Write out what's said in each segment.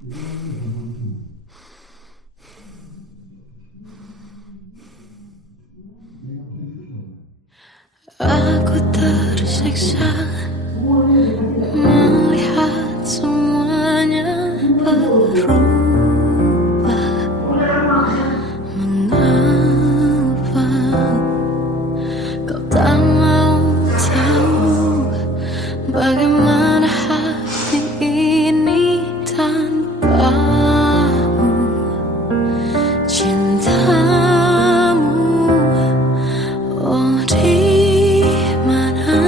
Aku tersiksa melihat semuanya berubah. Mengapa kau tak mau tahu bagaimana hati ini tanpamu? Cintamu, oh di mana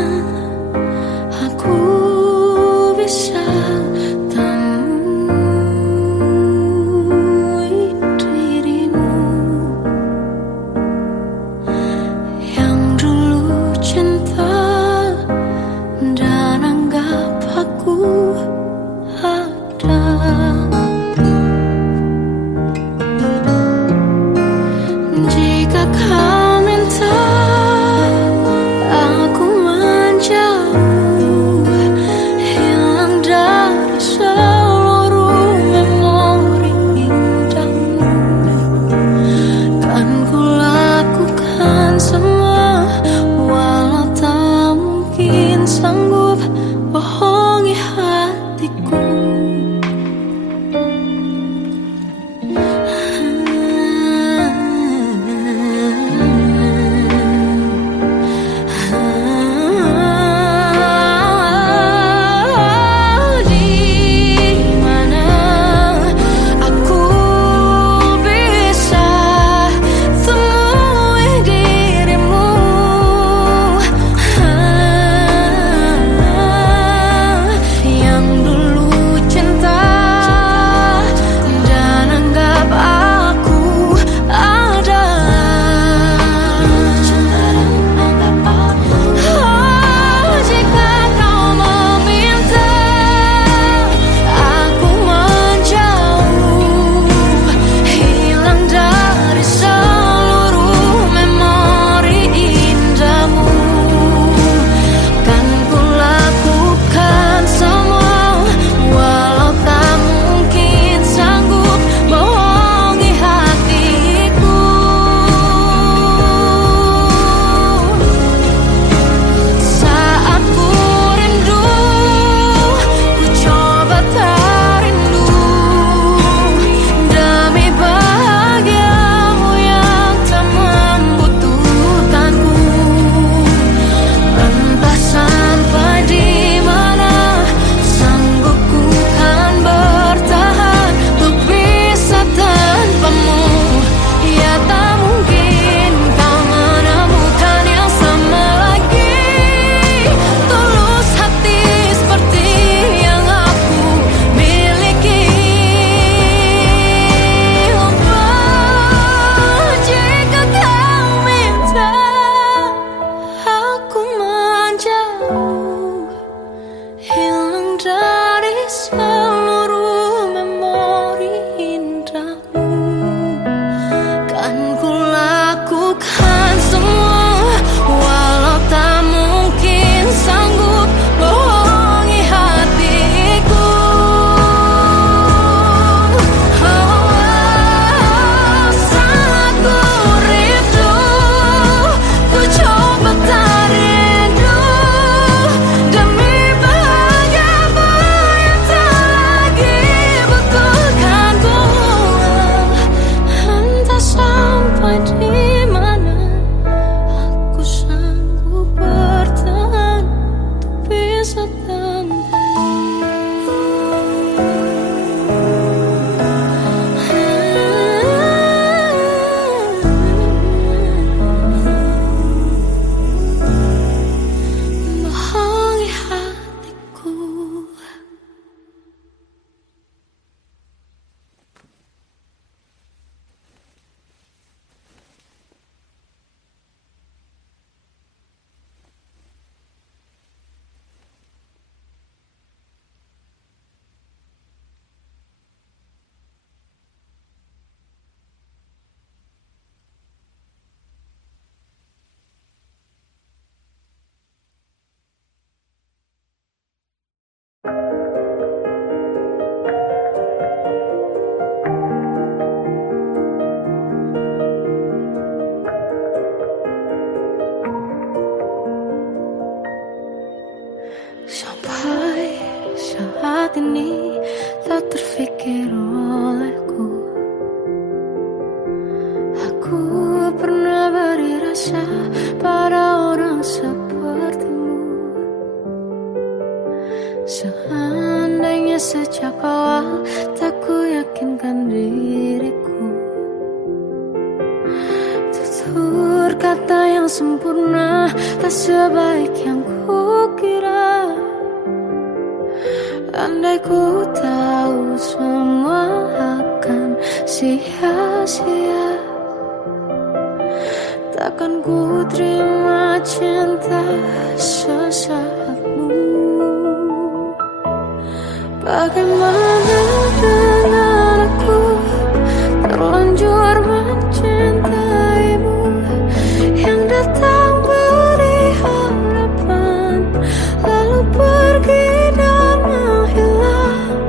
saat ini tak terfikir olehku. Aku pernah beri rasa pada orang sepertimu. Seandainya sejak awal tak ku yakinkan diriku, tutur kata yang sempurna tak sebaik yang ku kira. Andai ku tahu semua akan sia-sia, takkan ku terima cinta sesaatmu. Bagaimana dengan aku terlanjur mencintaimu, yang datang beri harapan lalu pergi dan menghilang.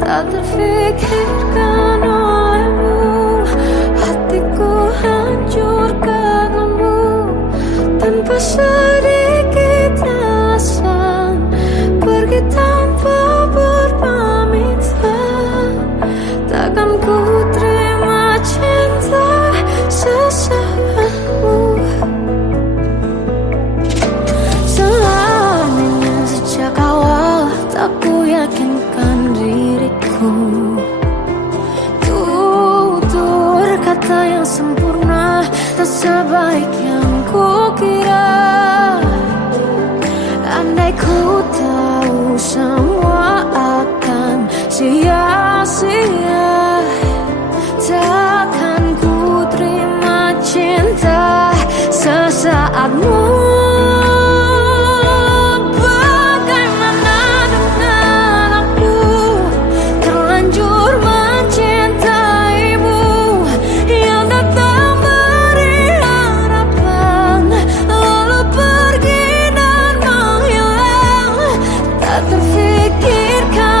Tak terfikirkan olehmu, hatiku hancur karenamu. Tanpa sedikit alasan pergi tanpa berpamitan, takkan ku terima cinta sesaatmu. Seandainya sejak awal tak ku yakinkan diriku, tutur kata yang sempurna tak sebaik yang ku kira. Andai ku tahu semua akan sia-sia, takkan ku terima cinta sesaatmu. Bagaimana dengan aku terlanjur mencintaimu, yang datang beri harapan lalu pergi dan menghilang. Tak terfikirkan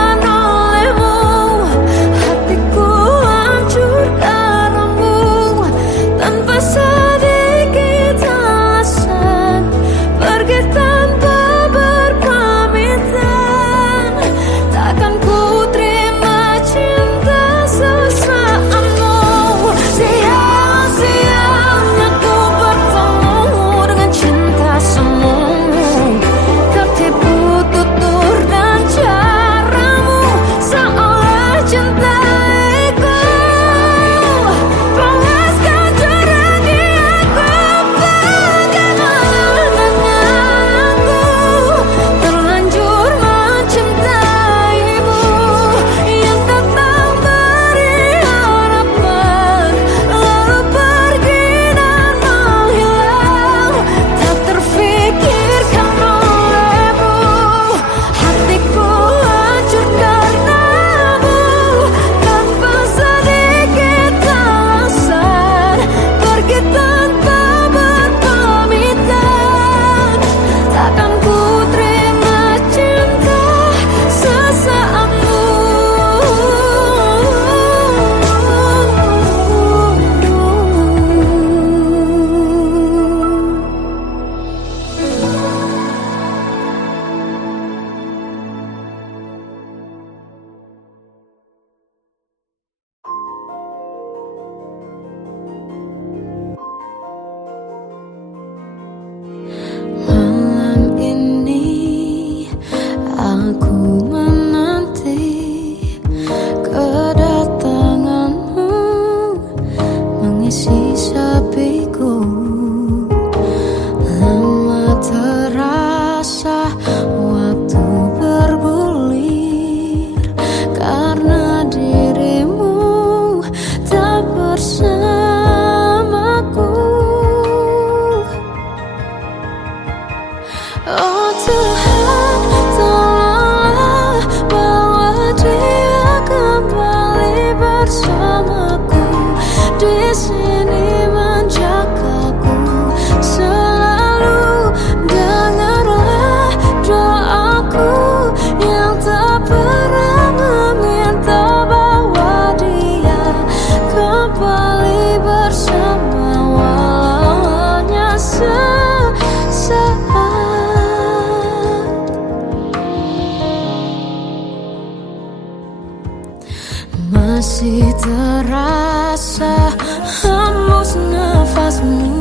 masih terasa hembus nafasmu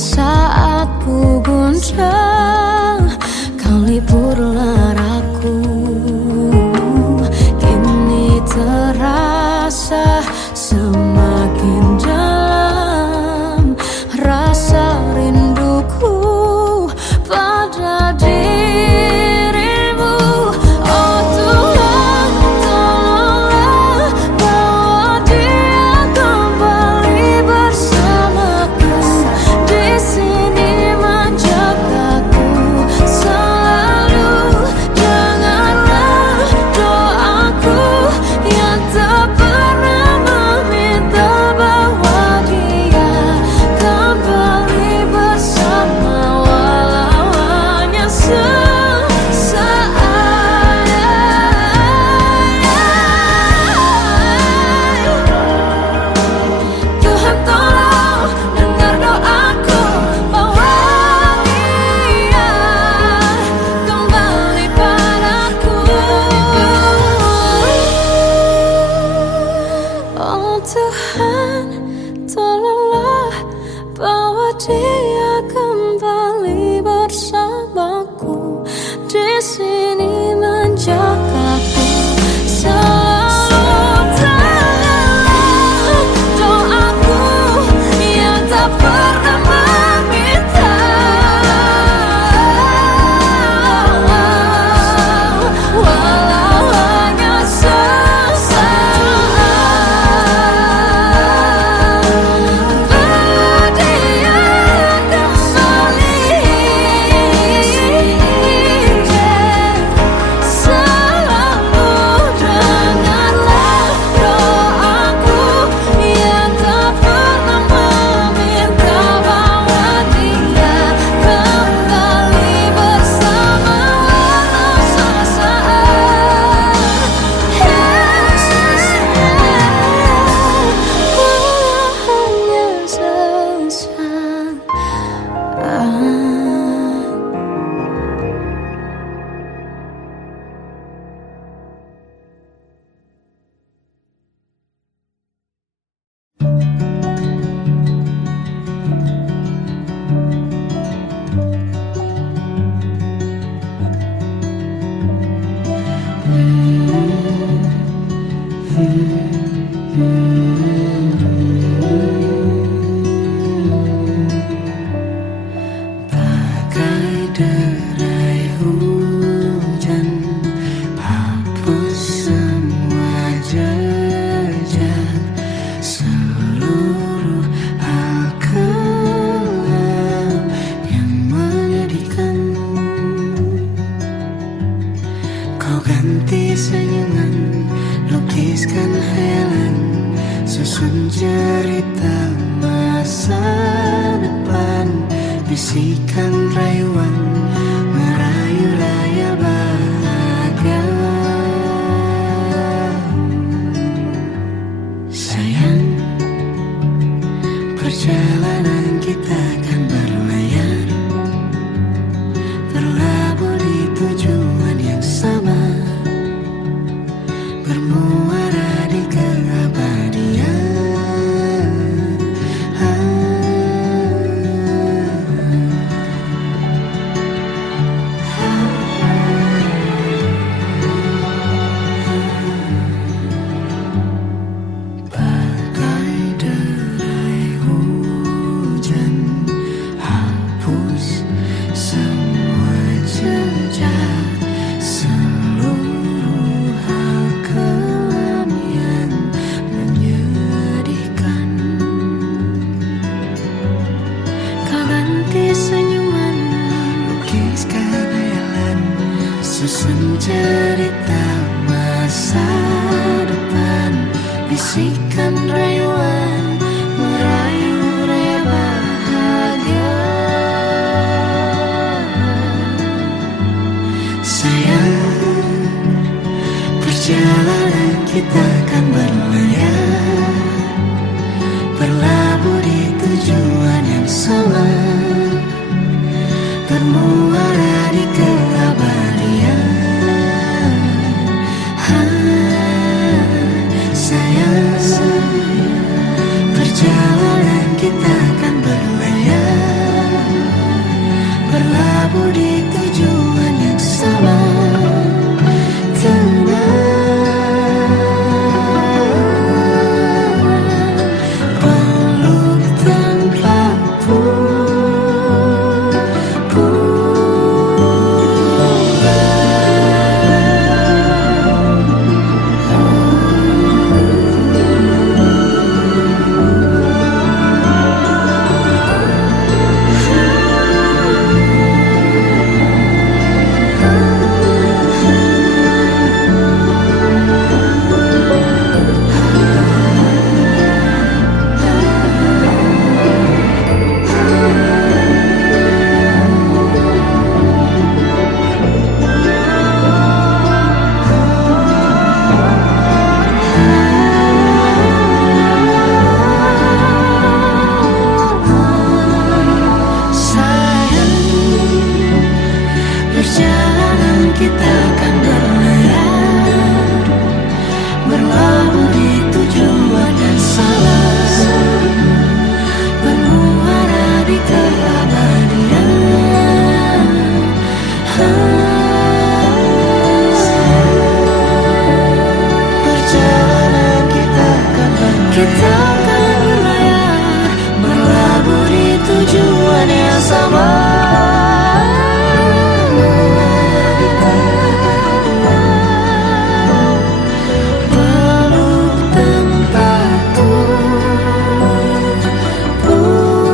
saat ku guncang, kau liburlah raku. Kini terasa semakin dalam rasa rinduku pada dirimu. Oh Tuhan, tolonglah bawa dia kembali bersamaku. Di sini menjagaku selalu. Janganlah doaku yang tak pernah meminta bawa dia kembali bersama, walau hanya sesaat. Tuhan tolong dengar doaku, bawa dia kembali padaku. Oh Tuhan, tolonglah bawa dia kembali bersamaku. Di sini menjagaku selalu. Dengarlah doaku yang tak pernah meminta, walau hanya sesaat. Bawa dia kembali selalu. Dengarlah doaku yang tak pernah meminta, bawa dia kembali bersama, walau sesaat. Walau hanya sesaat. Bagai derai hujan, hapus semua jejak, seluruh hal kelam yang menyedihkan. Kau ganti senyuman, lukiskan hayalan, susun cerita masa depan. Bisikan rayuan, merayu layar bahagia. Sayang, perjalanan kita akan berlayar, berlabuh di tujuan yang sama, bermuara di keabadian. Bagai derai hujan, hapus semua jejak, seluruh hal kelam yang menyedihkan. Kau ganti senyuman, lukiskan hayalan, susun cerita masa depan. Bisikan rayuan, merayu raya bahagia. Sayang, perjalanan kita akan berlayar, berlabuh di tujuan yang sama, bermuara di keabadian. kita akan berlayar, berlabuh di tujuan yang sama. Peluk tempatku pulang.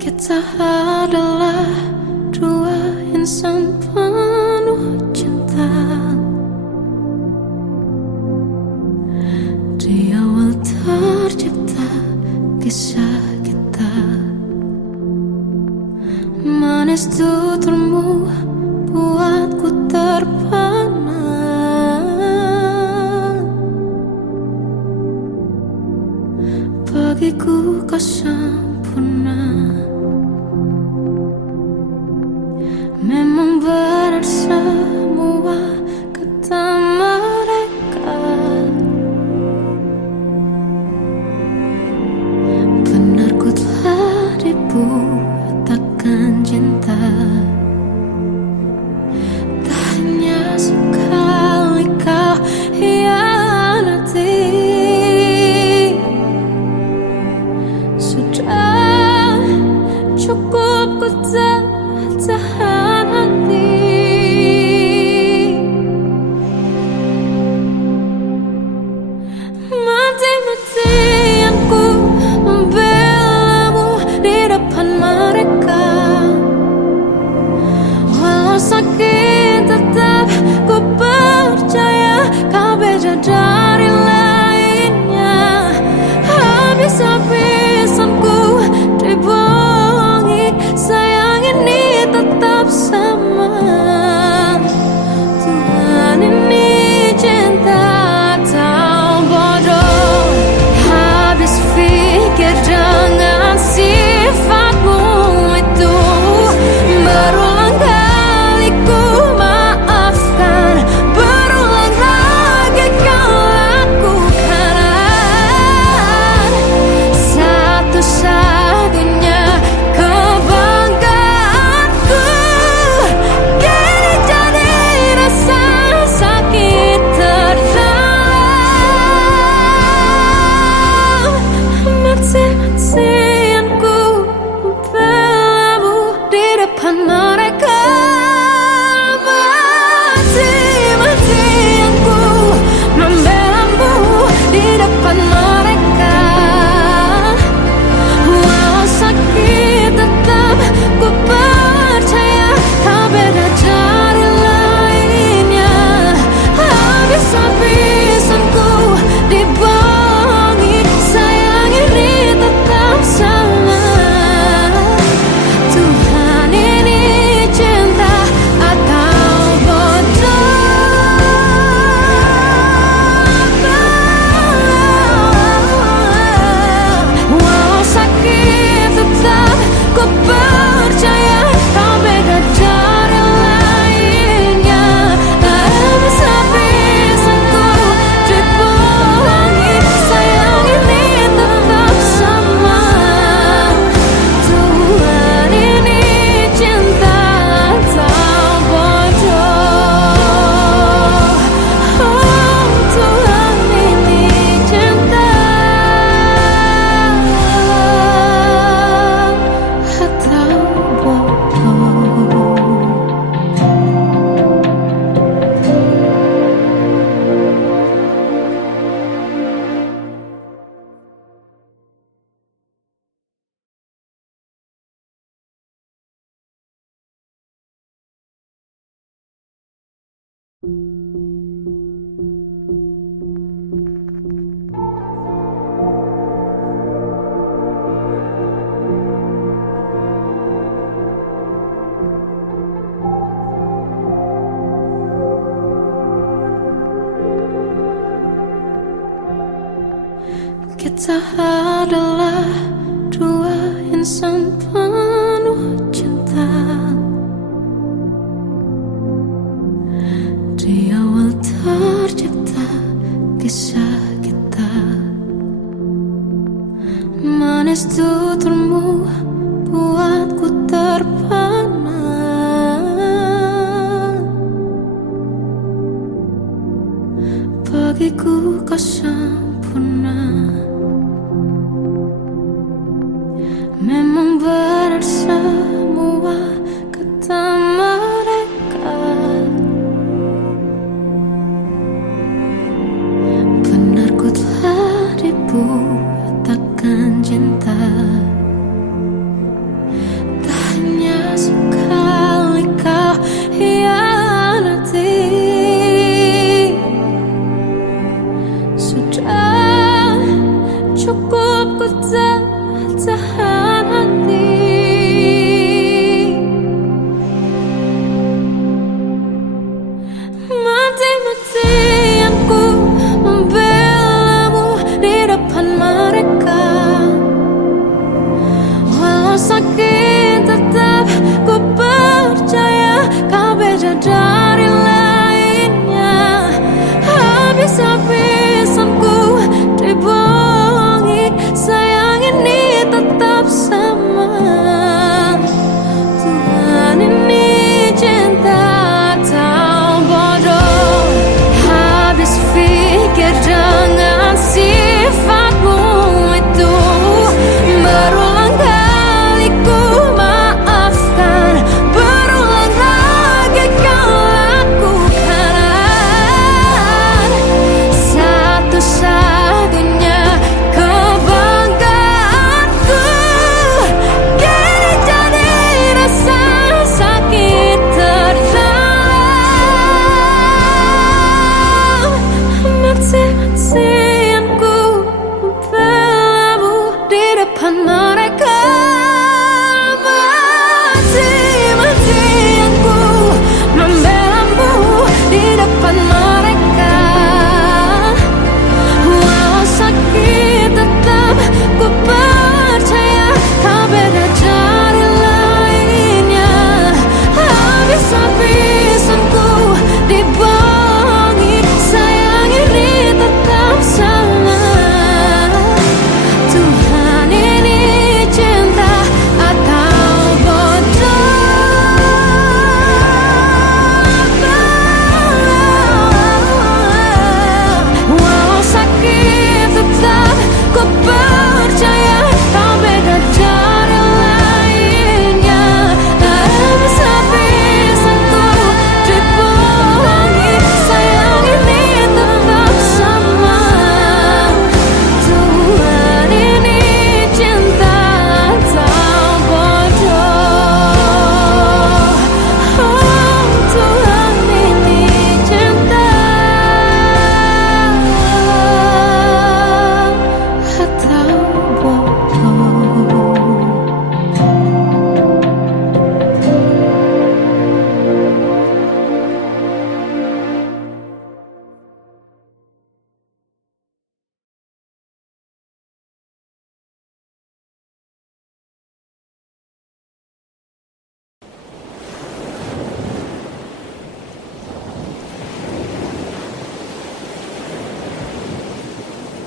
Kita adalah dua insan penuh cinta. Di awal tercipta kisah kita. Manis tuturmu buatku terpana. Bagiku kau sempurna. Memang benar semua kata mereka. Benar ku telah dibuatakan cinta. Tak hanya sekali kau hianati. Sudah cukup ku tak tahan hati. Mati-matian ku membelamu di depan mereka. Walau sakit tetap ku percaya kau beda dari lainnya. Habis-habisan ku dibohongi, sayang ini tetap sama. Tuhan ini cinta atau bodoh. Habis pikir dengan sifatmu itu. Berulang kali ku maafkan, berulang lagi kau lakukan. Satu-satunya kebanggaanku kini jadi rasa sakit terdalam. Mati-matian ku membelamu di depan mereka. Mati-matian ku membelamu di depan mereka. Walau sakit tetap ku percaya kau beda dari lainnya. Habis-habisan ku dibohongi, sayang ini tetap sama. Tuhan ini cinta atau bodoh. Walau sakit tetap ku percaya kau beda dari lainnya. Habis-habisan ku dibohongi, sayang ini tetap sama. Tuhan ini cinta atau bodoh. Oh, Tuhan ini cinta atau bodoh. Kita adalah dua insan penuh cinta. Di awal tercipta kisah kita, manis tuturmu buatku terpana. Bagiku kau sempurna. Memang benar semua kata mereka, benar ku telah dibutakan cinta. Tak hanya sekali kau hianati, sudah cukup ku tak tahan hati. Mati-matian ku membelamu di depan mereka. Walau sakit tetap ku percaya kau beda dari lainnya. Habis-habisan ku dibohongi, sayang ini tetap sama. Tuhan ini cinta atau bodoh. Habis pikir dengan sifatmu itu, berulang kali ku maafkan, berulang lagi kau lakukan. Satu-satunya kebanggaanku kini jadi rasa sakit terdalam. Mati-matian ku membelamu di depan mereka. Mati-matian ku membelamu di depan mereka. Walau sakit tetap ku percaya kau beda dari lainnya. Habis-habisan ku dibohongi, sayang ini tetap sama. Tuhan ini cinta atau bodoh. Walau sakit tetap ku percaya kau beda dari lainnya. Habis-habisan ku dibohongi, sayang ini tetap sama. Tuhan ini cinta atau bodoh. Oh, Tuhan ini cinta atau bodoh.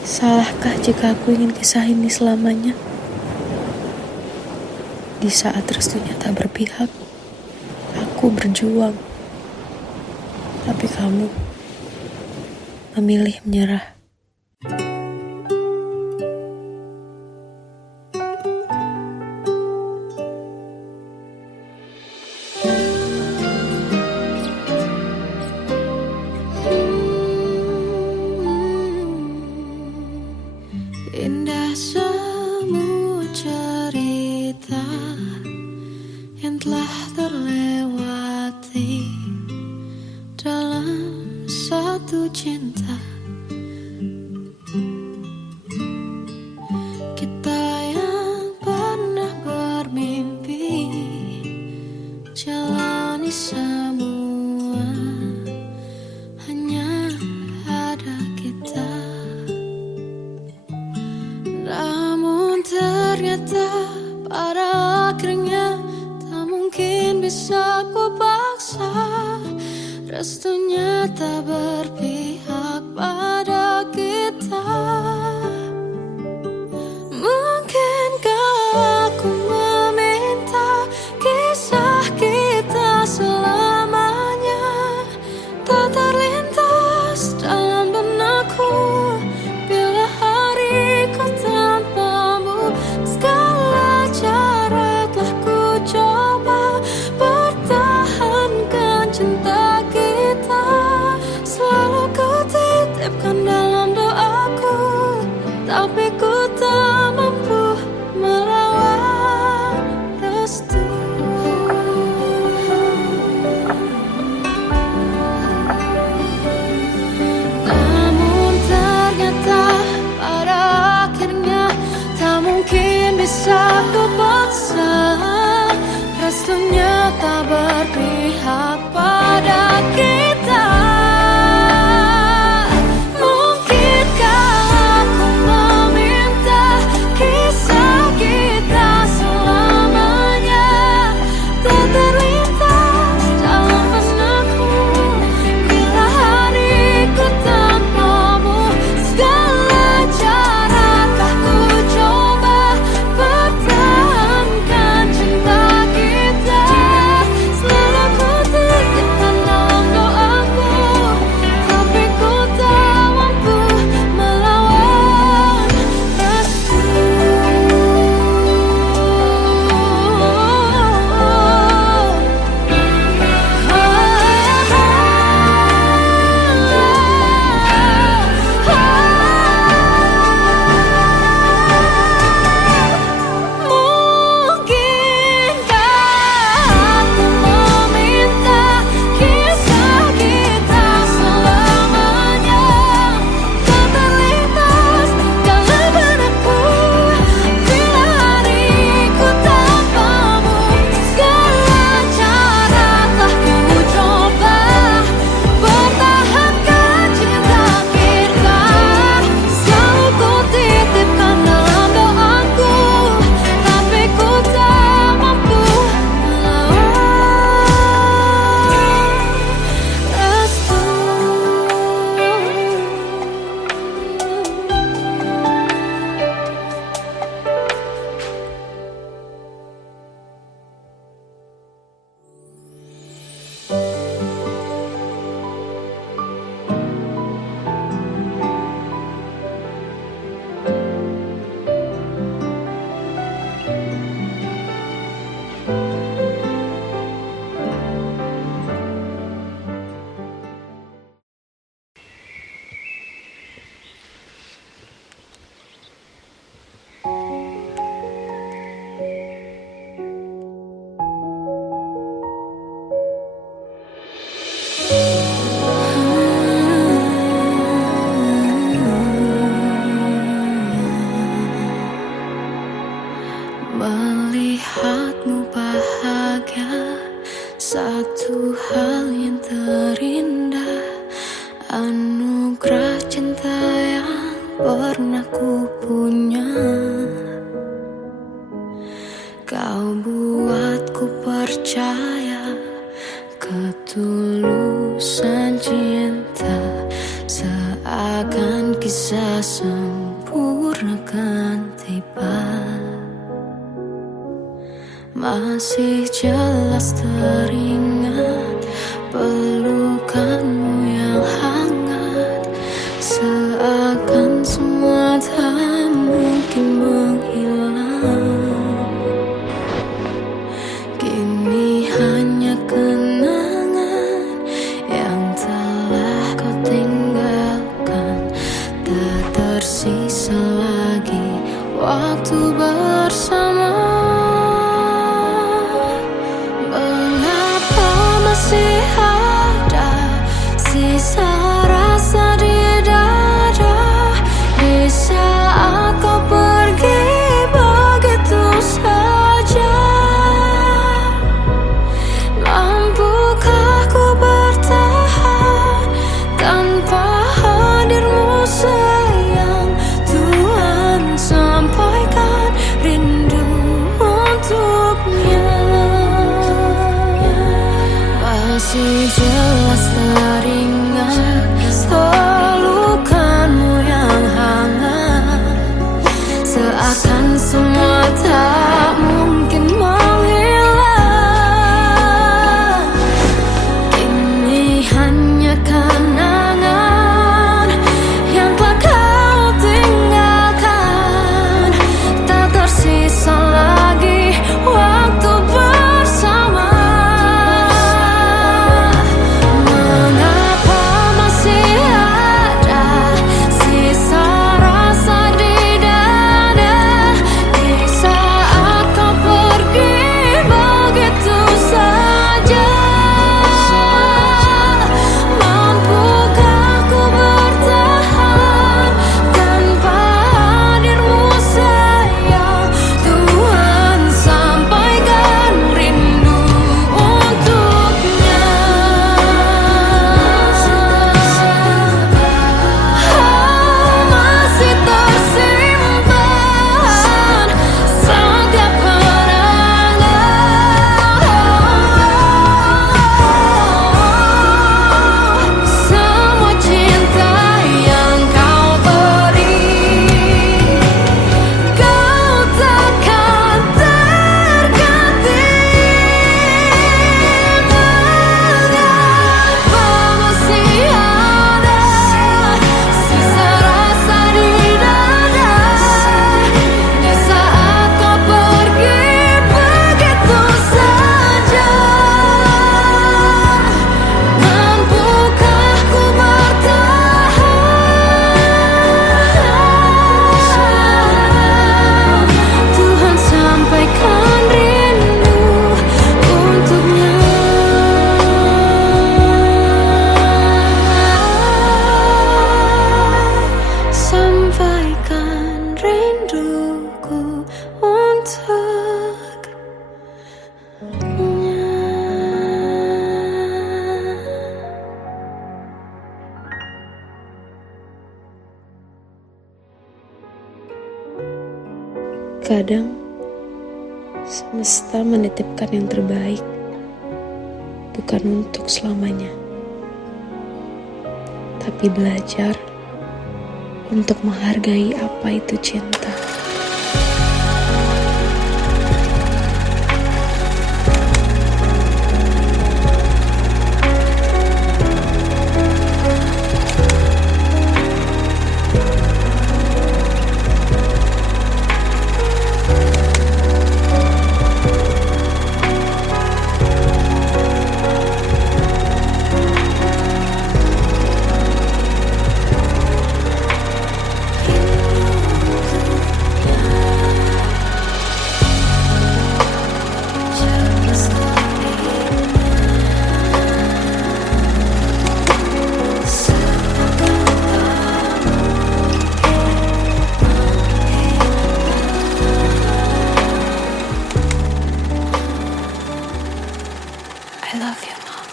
Salahkah jika aku ingin kisah ini selamanya? Di saat restunya tak berpihak, aku berjuang. Tapi kamu memilih menyerah. Indah semua cerita yang telah terlewati dalam satu cinta. Kita yang pernah bermimpi jalani semua, hanya ada kita. bisa ku paksa, restunya tak berpihak pada kita. Mungkinkah aku meminta kisah kita selamanya tak terlintas dalam benakku bila hariku tanpamu. Segala cara telah ku coba pertahankan cinta kita, selalu ku titipkan dalam doaku, tapi ku tak mampu melawan restu. Namun ternyata pada akhirnya tak mungkin bisa ku paksa, restunya tak berpihak pada kita. Mungkinkah aku meminta kisah kita selamanya tak terlintas dalam benakku bila hariku tanpamu. Segala cara telah ku coba pertahankan cinta kita, selalu ku titipkan dalam doaku, tapi ku tak mampu melawan restu. Mungkinkah aku meminta kisah kita selamanya tak terlintas dalam benakku bila hariku tanpamu. Segala cara telah ku coba pertahankan cinta kita, selalu ku titipkan dalam doaku, tapi ku tak mampu melawan restu. Melihatmu bahagia, satu hal yang terindah, anugerah cinta yang pernah ku punya. Kau buatku percaya ketulusan cinta, seakan kisah sempurna kan tiba. Masih jelas teringat pelukanmu yang hangat, seakan semua tak mungkin menghilang. Kini hanya kenangan yang telah kau tinggalkan, tak tersisa lagi waktu bersama. Masih ada sisa rasa di dada di saat kau pergi begitu saja. Mampukah ku bertahan tanpa hadirmu sayang? Tuhan sampaikan rindu untuknya. Masih jelas teringat pelukanmu yang hangat, seakan semua tak mungkin menghilang. Kini hanya kenangan yang telah kau tinggalkan, tak tersisa lagi waktu bersama. Mengapa masih ada sisa rasa di dada di saat kau pergi begitu saja? Mampukah ku bertahan tanpa hadirmu sayang? Tuhan, sampaikan rindu untuknya. Masih tersimpan setiap kenangan, semua cinta yang kau beri. Kau takkan terganti. Mengapa masih ada sisa rasa di dada di saat kau pergi begitu saja? Mampukah ku bertahan? Tuhan, sampaikan rindu untuknya. Sampaikan rinduku untuknya. Kadang semesta menitipkan yang terbaik, bukan untuk selamanya, tapi belajar untuk menghargai apa itu cinta. I love you, Mom.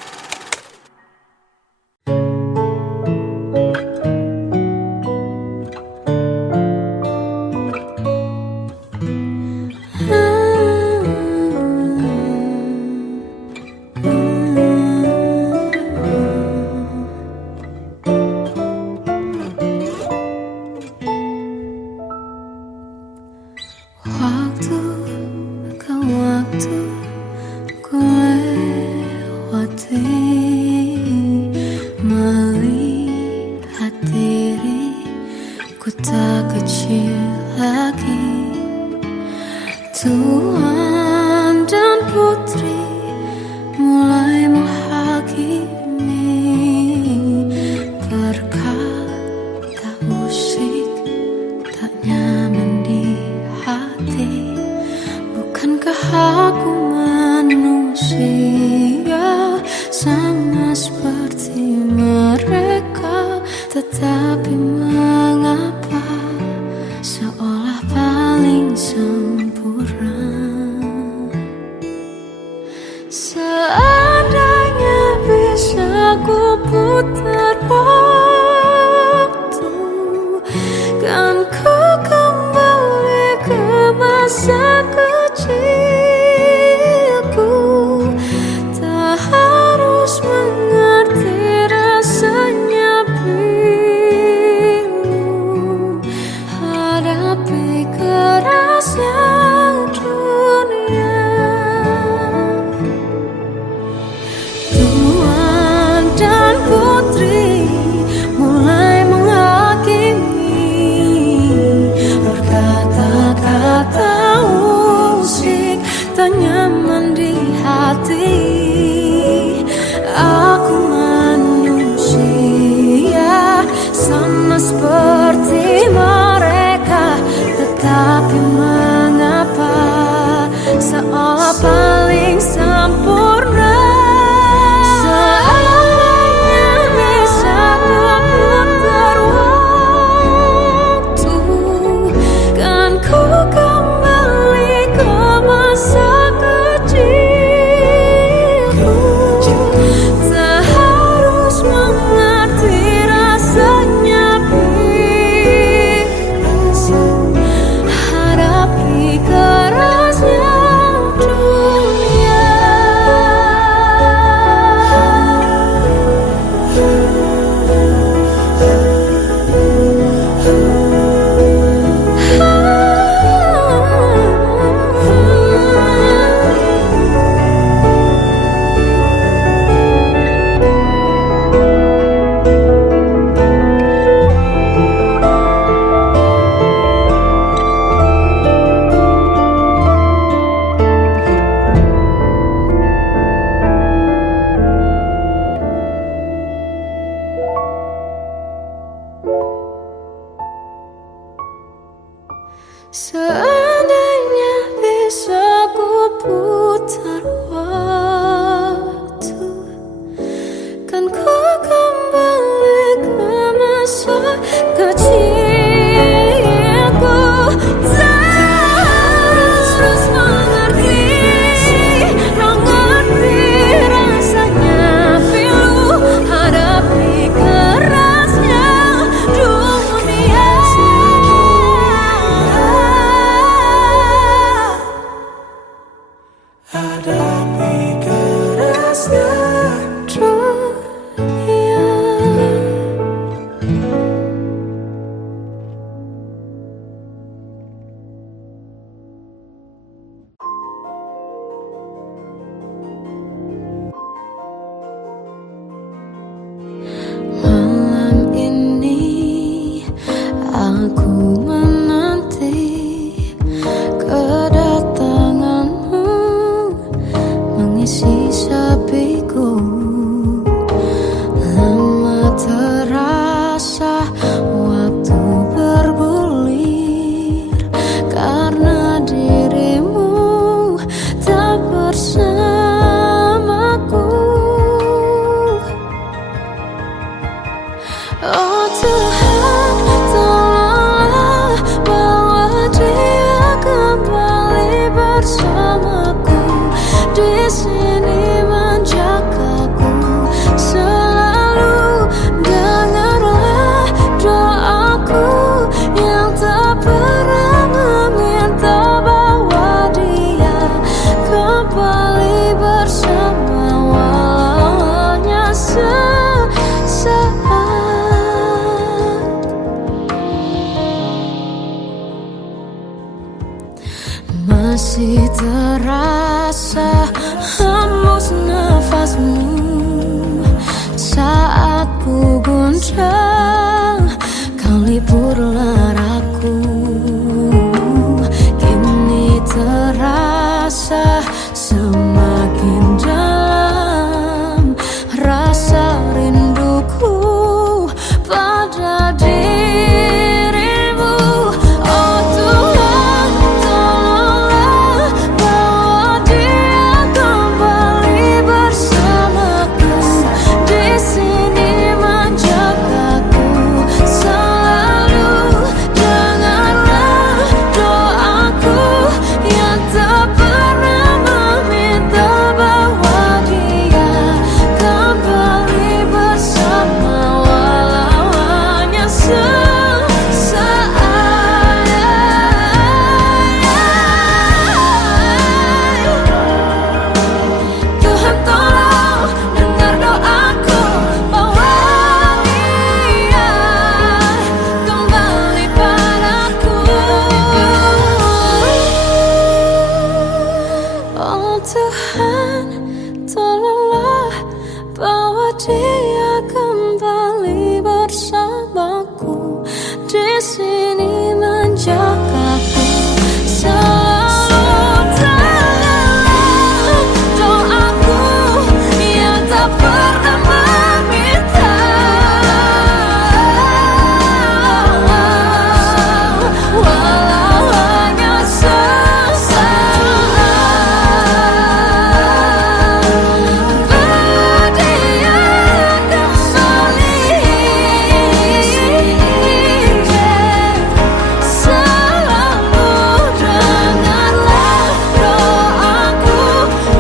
Waktu ke waktu ku lewati, melihat diriku tak kecil lagi. Tuan dan putri mulai menghakimi, berkata musik tak nyaman di hati. Bukankah aku manusia sama seperti mereka? Tetapi mengapa seolah paling sempurna? Seandainya bisa ku putar waktu, kan ku kembali ke masa kecilku. Tak harus dia kembali bersamaku di sini menjagaku selalu dalam doaku yang tak pernah meminta walau hanya sesaat berdia kembali selalu dengarlah doaku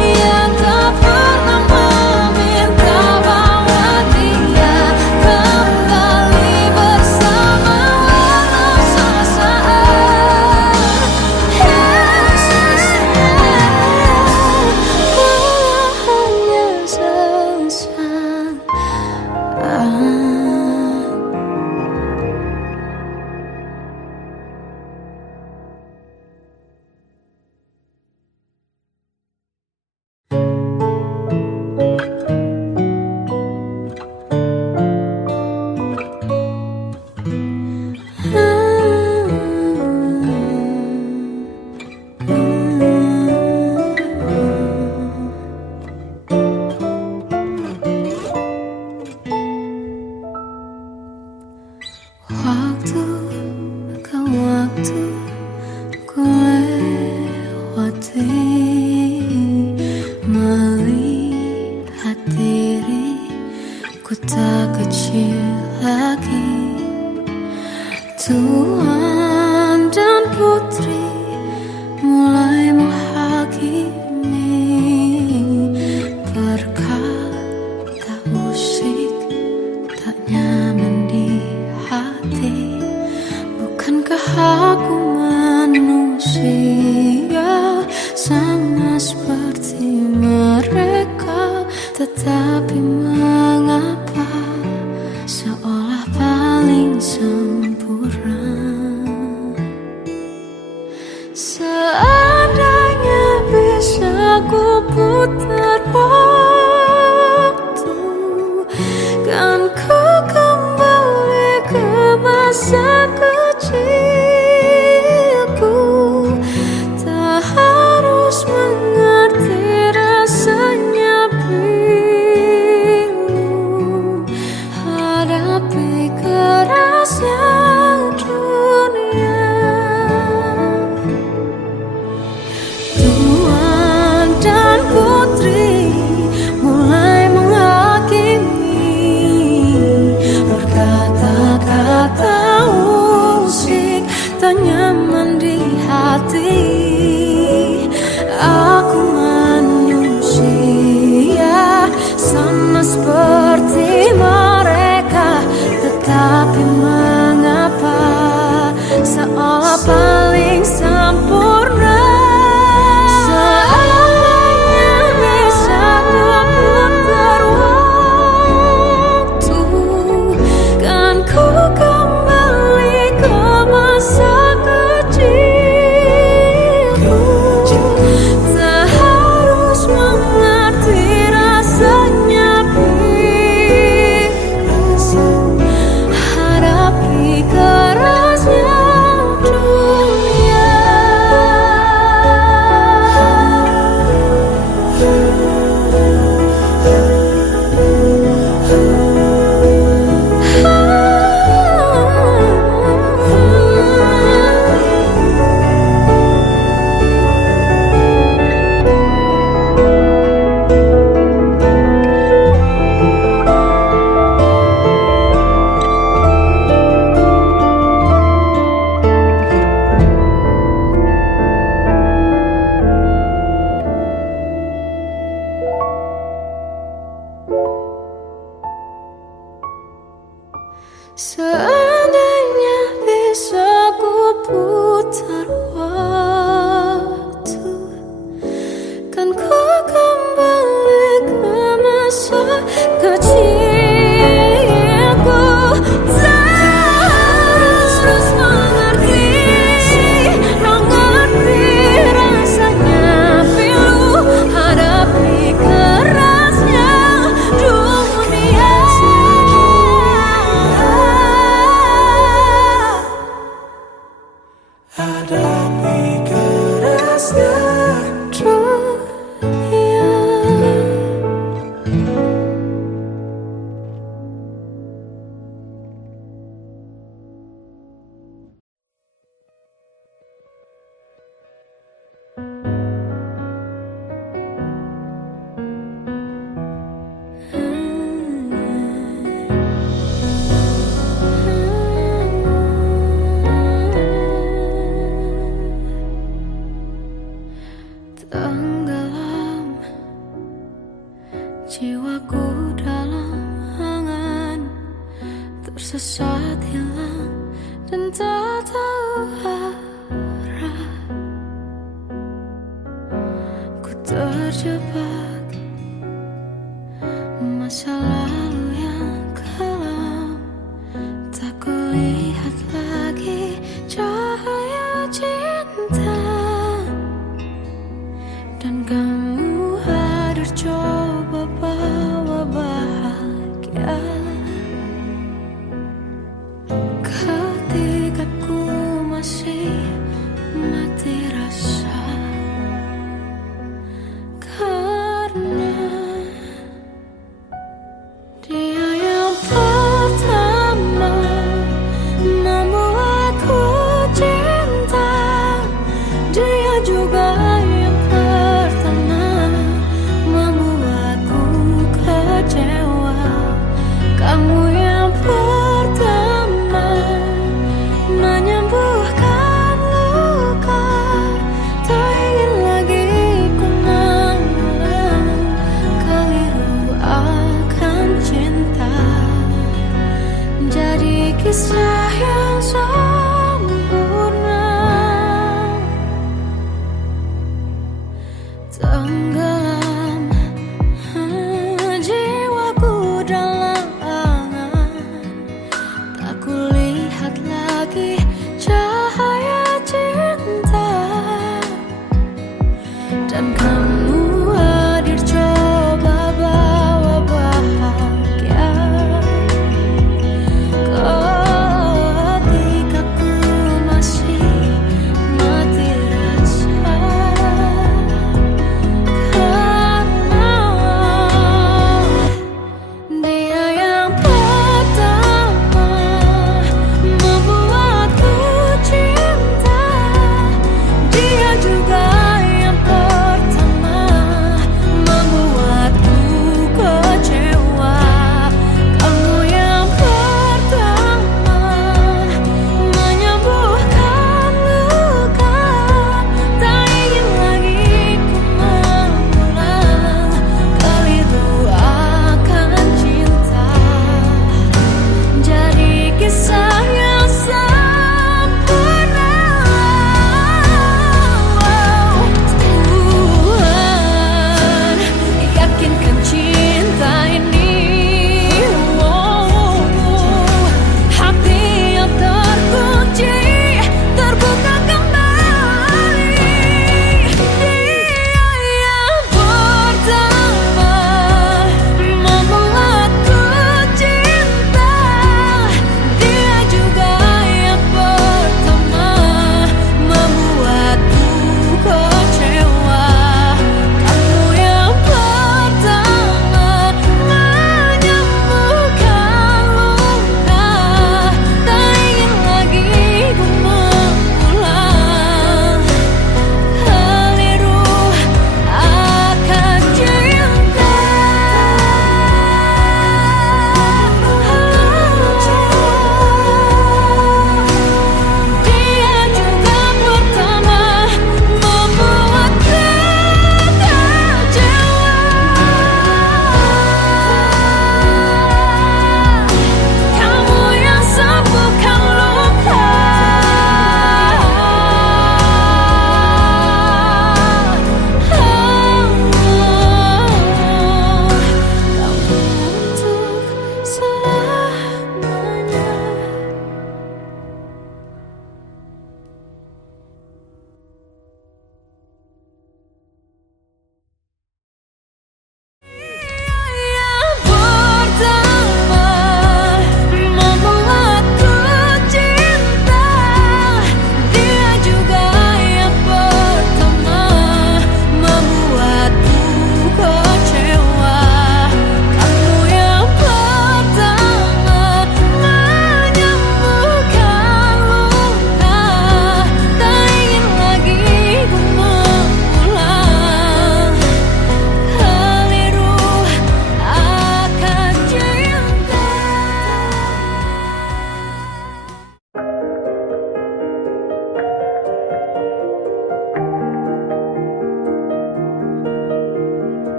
yang tak pernah meminta bahwa dia kembali bersama walau sesaat walau hanya sesaat. Waktu ke waktu ku lewati melihat diriku tak kecil lagi. Tuan dan putri mulai menghakimi berkata usik tak nyaman di hati. Bukankah aku manusia sama seperti mereka? Tetapi mengapa seolah paling sempurna? Seandainya bisa ku putar waktu, kan ku kembali ke masa kecilku. Tak harus mengerti rasanya pilu, hadapi kerasnya dunia. Tuan dan putri mulai menghakimi berkata-kata usik tak nyaman di hati. Aku manusia sama seperti mereka, tetapi mengapa seolah paling sempurna? Seandainya bisa ku putar waktu, kan ku kembali ke masa kecilku. Tak harus mengerti rasanya pilu, hadapi kerasnya dunia. Seandainya bisa ku putar waktu, kan ku kembali ke masa kecilku. Tak harus mengerti rasanya pilu, hadapi kerasnya dunia. Jiwaku dalam angan, tersesat hilang dan tak tahu arah. Ku terjebak masa lalu yang kelam, tak kulihat lagi cahaya cinta. Dan kamu hadir coba bawa bahagia ketika ku masih mati rasa. Karena dia yang pertama membuatku cinta, dia juga yang pertama membuatku kecewa. Kamu yang pertama menyembuhkan luka, tak ingin lagi ku mengulang keliru akan cinta.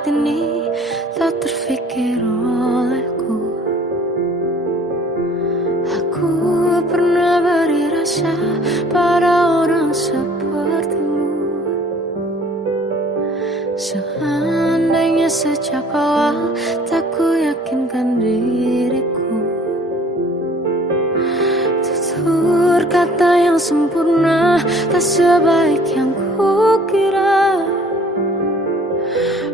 saat ini tak terfikir olehku. Aku pernah beri rasa pada orang sepertimu. Seandainya sejak awal tak ku yakinkan diriku, tutur kata yang sempurna tak sebaik yang ku kira.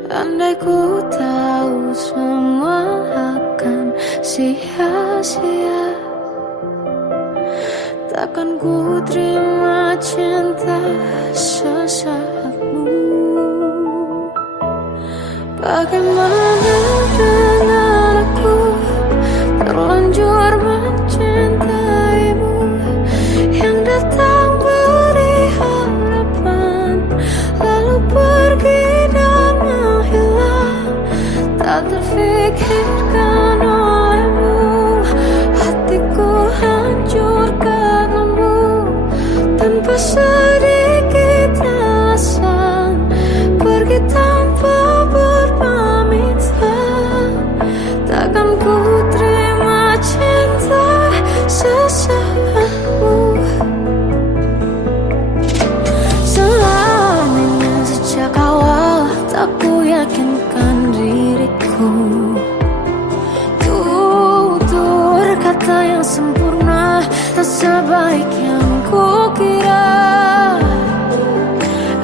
Andai ku tahu semua akan sia-sia, takkan ku terima cinta sesaatmu. Bagaimana dengan aku terlanjur mencintaimu, yang datang beri harapan lalu pergi dan menghilang. Tak terfikirkan olehmu, hatiku hancur karenamu. Tanpa sedikit alasan pergi tanpa berpamitan. Takkan ku terima cinta sesaatmu. Selamanya sejak awal tak ku yakinkan diriku. Tutur kata yang sempurna tak sebaik yang ku kira.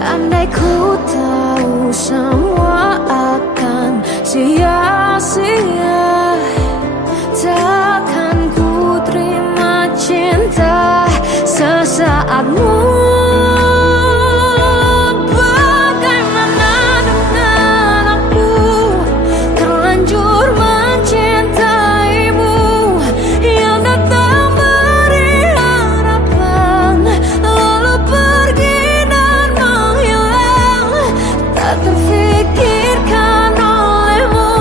Andai ku tahu semua akan sia-sia, takkan ku terima cinta sesaatmu. Bagaimana dengan aku terlanjur mencintaimu, yang datang beri harapan lalu pergi dan menghilang. Tak terfikirkan olehmu,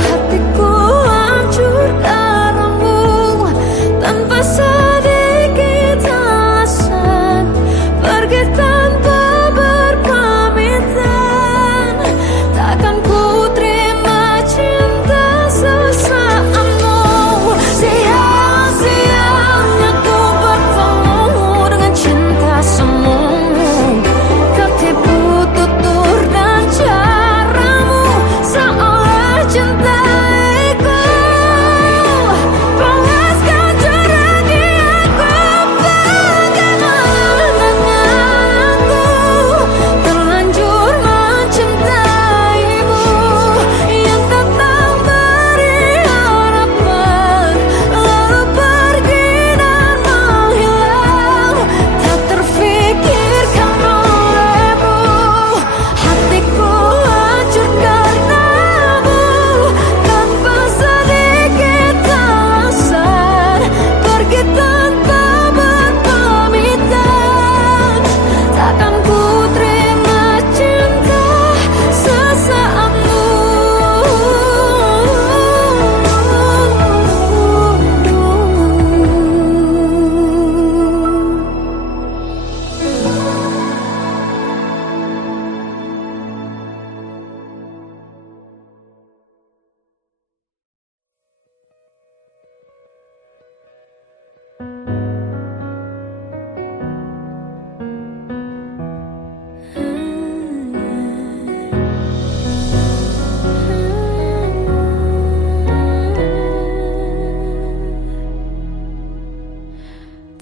hatiku hancur karenamu. Tanpa sedikit alasan pergi tanpa berpamitan. Takkan ku terima cinta sesaatmu. Sia-sianya ku bertemu dengan cinta semu. Tertipu tutur dan caramu, seolah cintaiku. Panaskan curahi aku. Bagaimana dengan aku terlanjur mencintaimu, yang datang beri harapan lalu pergi dan menghilang. Tak terfikirkan olehmu, hatiku hancur karenamu. Tanpa sedikit alasan pergi tanpa berpamitan. Takkan ku terima cinta sesaatmu.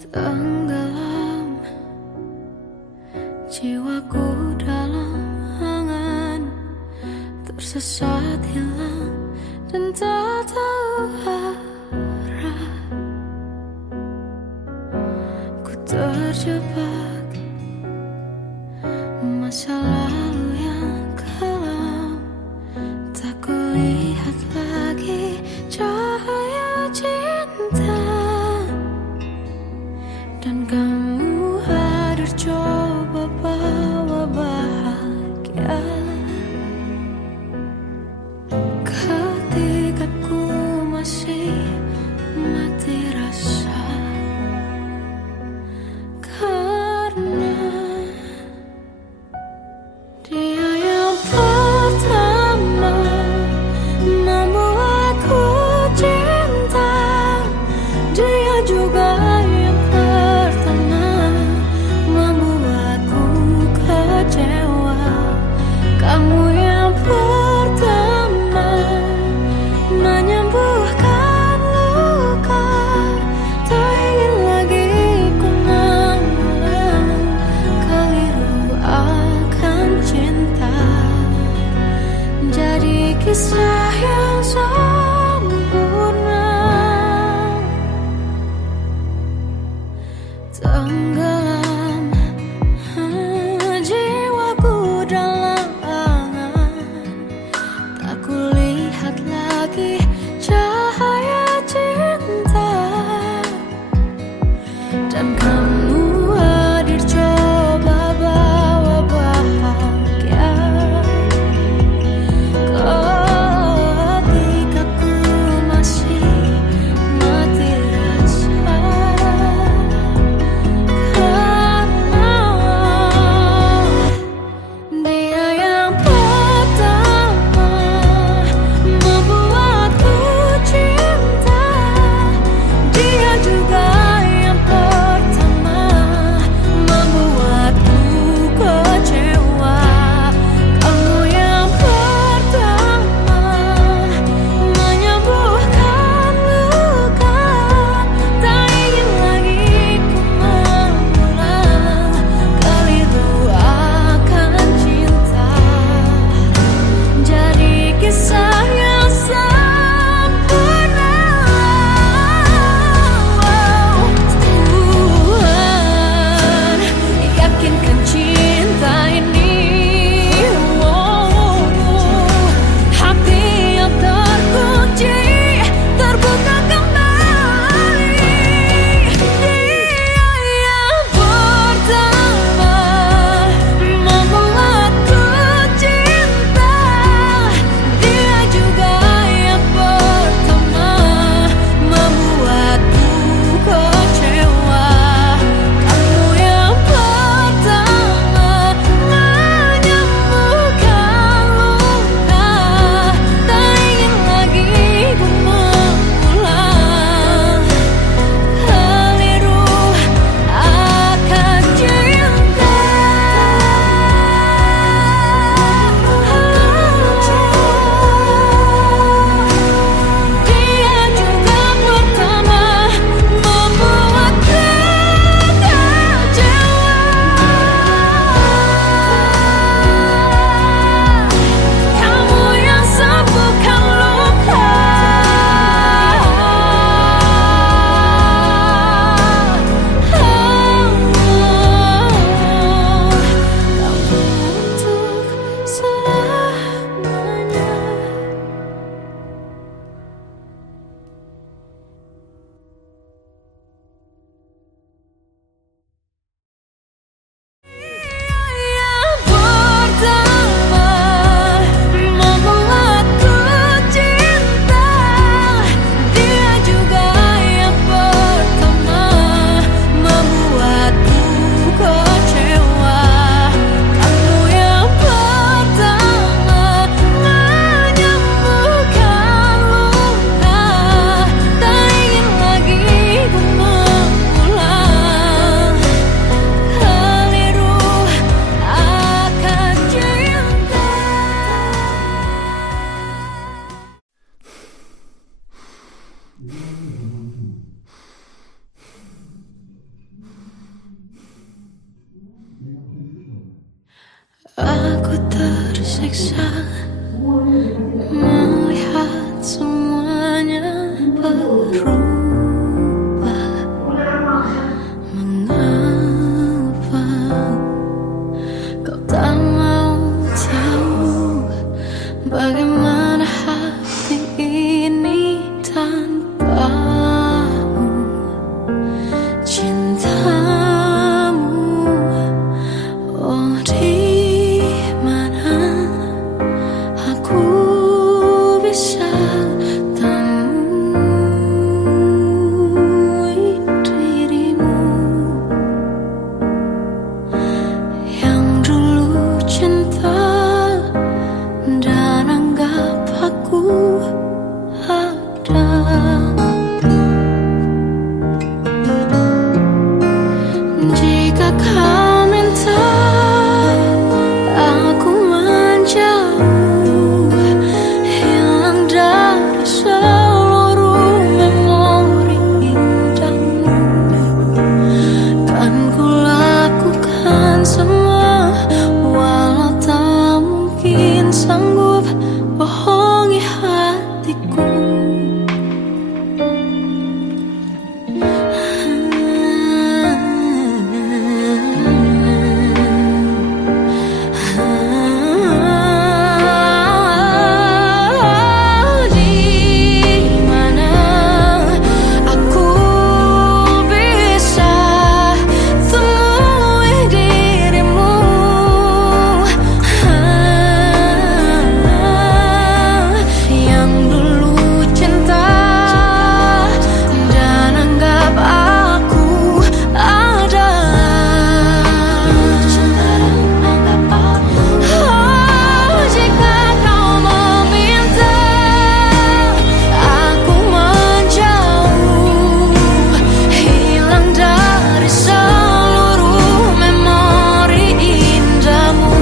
Tenggelam jiwaku dalam angan, tersesat hilang dan tak tahu arah. Ku terjebak masa lalu yang kelam. Tak kulihat lagi cahaya cinta, dan kamu hadir coba bawa bahagia. Ketika ku masih mati rasa, karena Aku tersiksa melihat semuanya berubah. Mengapa kau tak mau tahu bagaimana hati ini tanpamu? Cintamu, oh di mana aku bisa temui dirimu yang dulu cinta dan anggap aku ada. Jika kau minta aku menjauh, hilang dari seluruh memori indahmu, kan ku lakukan semua, walau tak mungkin sanggup bohongi hatiku. Di mana aku bisa temui dirimu yang dulu cinta dan anggap aku ada. Oh, jika kau meminta aku menjauh, hilang dari seluruh memori indahmu,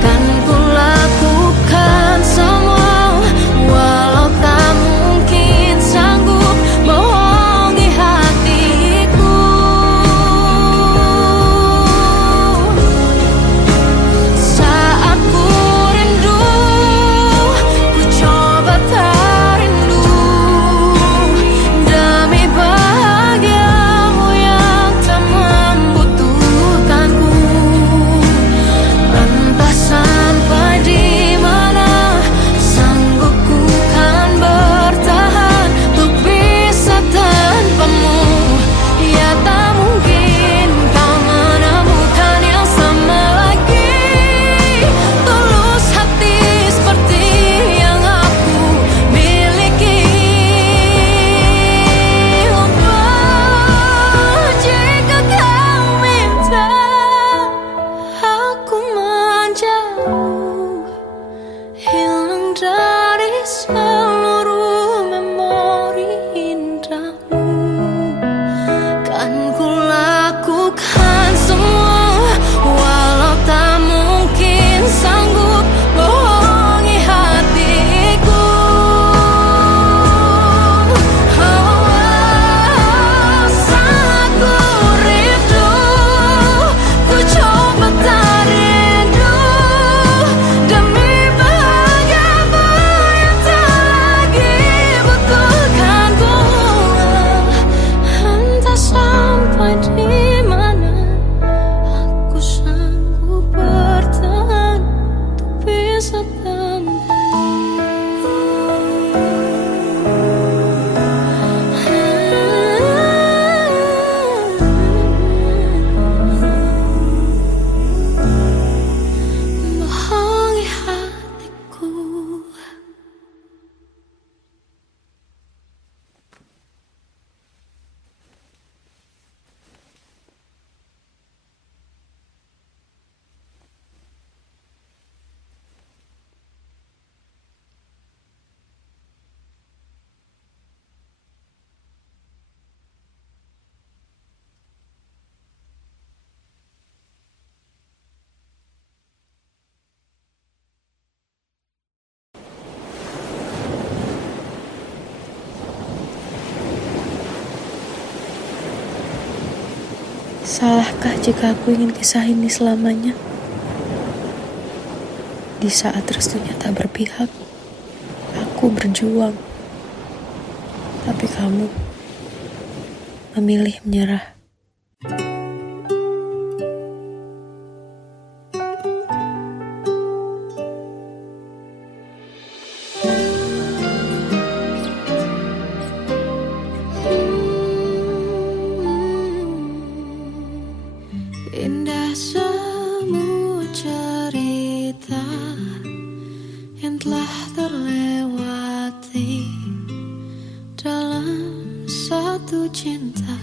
kan ku lakukan semua, walau tak mungkin sanggup bohongi hatiku. Saat ku rindu, ku coba tak rindu, demi bahagiamu yang tak membutuhkanku. Entah sampai di mana sanggup ku kan bertahan untuk bisa tanpamu. Ya tak mungkin kau menemukan yang sama lagi, tulus hati seperti yang aku miliki. Oh, jika kau minta aku menjauh, hilang dari seluruh memori indahmu, kan ku lakukan semua, walau tak mungkin sanggup bohongi hatiku. Oh, saat ku rindu, ku coba tak rindu, demi bahagiamu yang tak lagi butuhkanku. Entah sampai di mana aku sanggup bertahan untuk bisa bohongi hatiku. Salahkah jika aku ingin kisah ini selamanya? Di saat restunya tak berpihak, aku berjuang. Tapi kamu memilih menyerah. Indah semua cerita yang telah terlewati dalam satu cinta.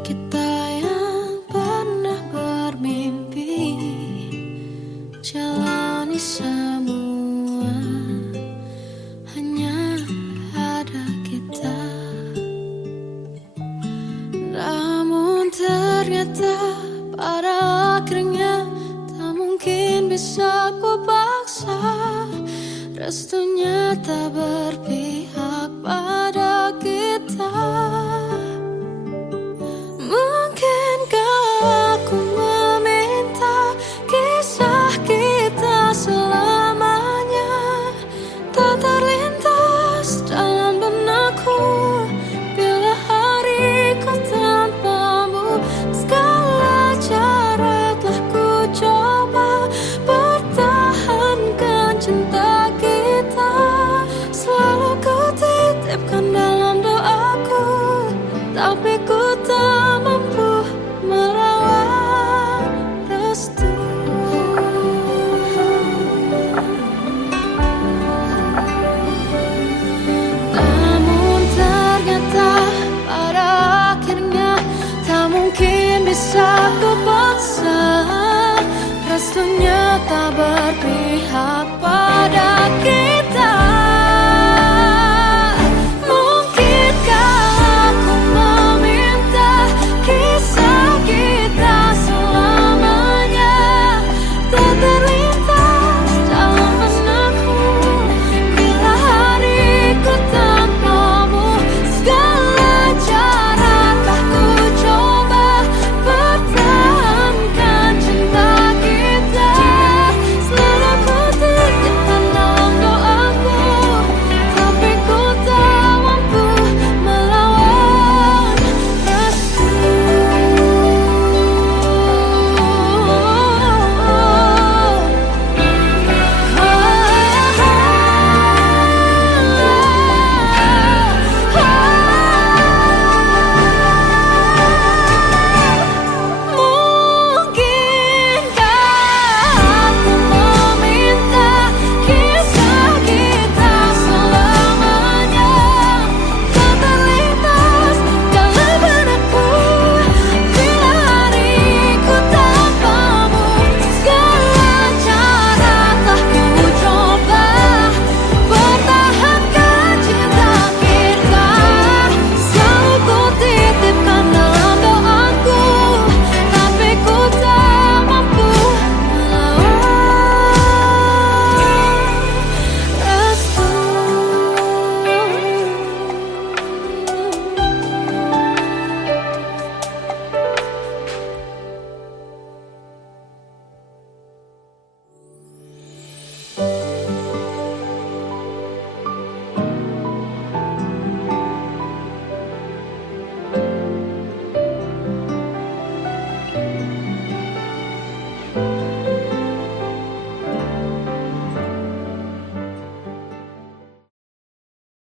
Kita yang pernah bermimpi jalani semua, hanya ada kita. Namun ternyata pada akhirnya tak mungkin bisa ku paksa. Restunya tak berpihak pada kita.